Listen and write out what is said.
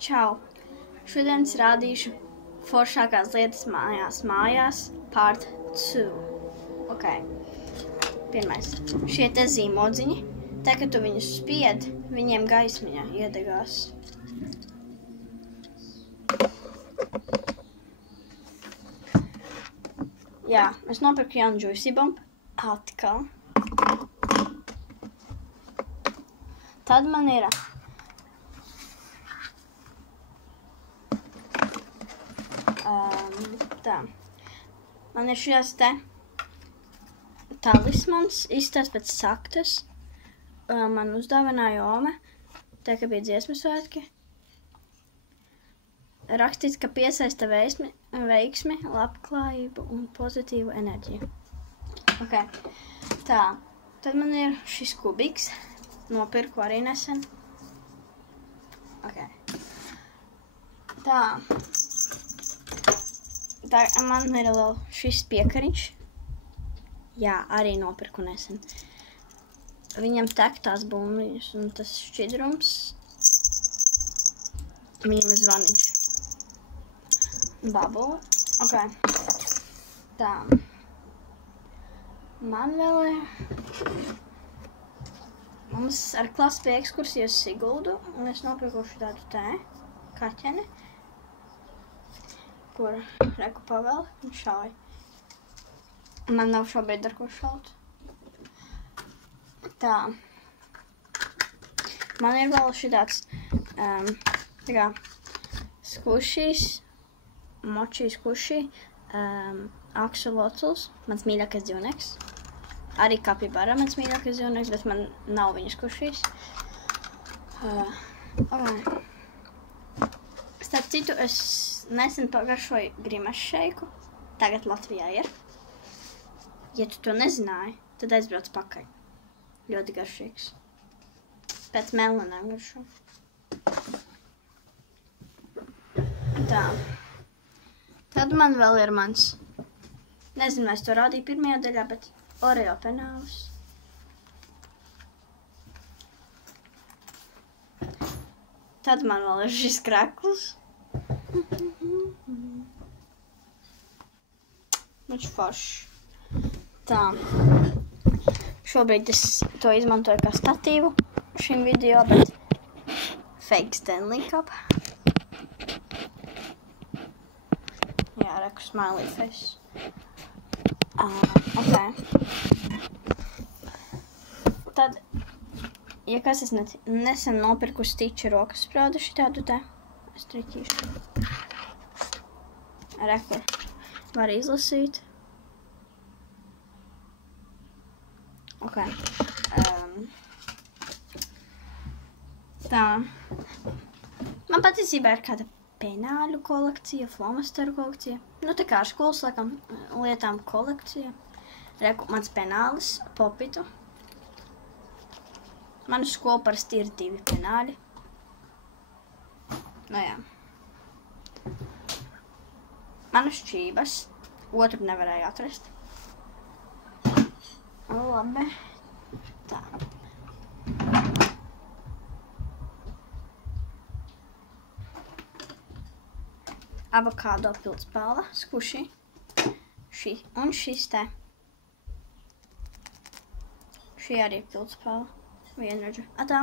Čau! Šodien es rādīšu foršākās lietas mājās, part 2. Ok. Pirmais. Šie te zīmodziņi, tā, kad tu viņus spied, viņiem gaismiņā iedegās. Jā, es nopirku jaunu Juicy Bomb. Atkal. Tad man ir man ir šīs te talismans, izstāsts pēc saktas. Man uzdāvināja Ome, tā kā bija dziesmu svētki. Rakstīts, ka piesaista veiksmi, labklājību un pozitīvu enerģiju. Ok, tā. Tad man ir šis kubiks. Nopirku arī nesen. Ok. Tā. Man ir vēl šis piekariņš. Jā, arī nopirku nesen. Viņam tek tās bumbiņas un tas šķidrums. Viņam ir zvaniņš. Bubble. Ok. Tā. Man vēl ir... Mums ar klasi pie ekskursijas Siguldu, un es nopirkuši tādu te kaķeni, kur reku pavēl un šauj. Man nav šobrīd ar ko šaut. Tā. Man ir vēl šitāds tā kā skušīs, močī skušī, aksolotls, mans mīļākais dzīvnieks. Arī kapibara mans mīļākais dzīvnieks, bet man nav viņas kušīs. Starp citu, es nesen pagaršoju Grimass šeiku. Tagad Latvijā ir. Ja tu to nezināji, tad aizbrauc pakaļ. Ļoti garšīgs. Pēc melnēm garšo. Tā. Tad man vēl ir mans... Nezinu, vai es to rādīju pirmajā daļā, bet... Oreo penāls. Tad man vēl ir šis krekls. Viņš foršs. Tā. Šobrīd es to izmantoju kā statīvu šim video, bet fake Stanley Cup. Jā, reku smiley face. Ok. Tad, ja kas es nesen nopirku Stitcha rokas sprādu šitādu te, es triķīšu. Rekur var izlasīt. Ok. Tā. Man patiesībā ir kāda penāļu kolekcija, flomasteru kolekcija. Nu, tā kā ar skolas lietām kolekcija. Reku, mans penālis, popitu. Man uz skolu parasti ir 2 penāļi. Nu jā. Man uz šķības. Otru nevarēju atrast. Labi. Tā. Avokādo pildspalva, skuši, un šis te. Šī arī pildspalva, vienredža. Atā.